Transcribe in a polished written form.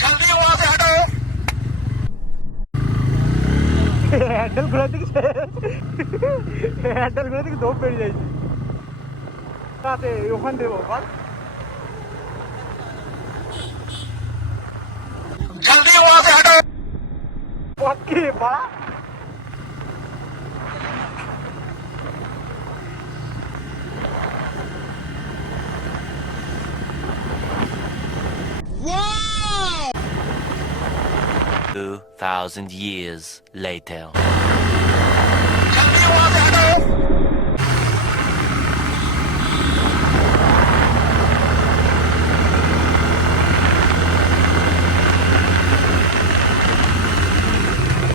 जल्दी वहां से हटो। हैंडल घुरा थी हैंडल घुरा थी दो पेड़ जाएगी कहाँ से ओखान देवो बस जल्दी वहां से हटो। पक्की बड़ा Wow! 2,000 years later. जल्दी वहां से हटो।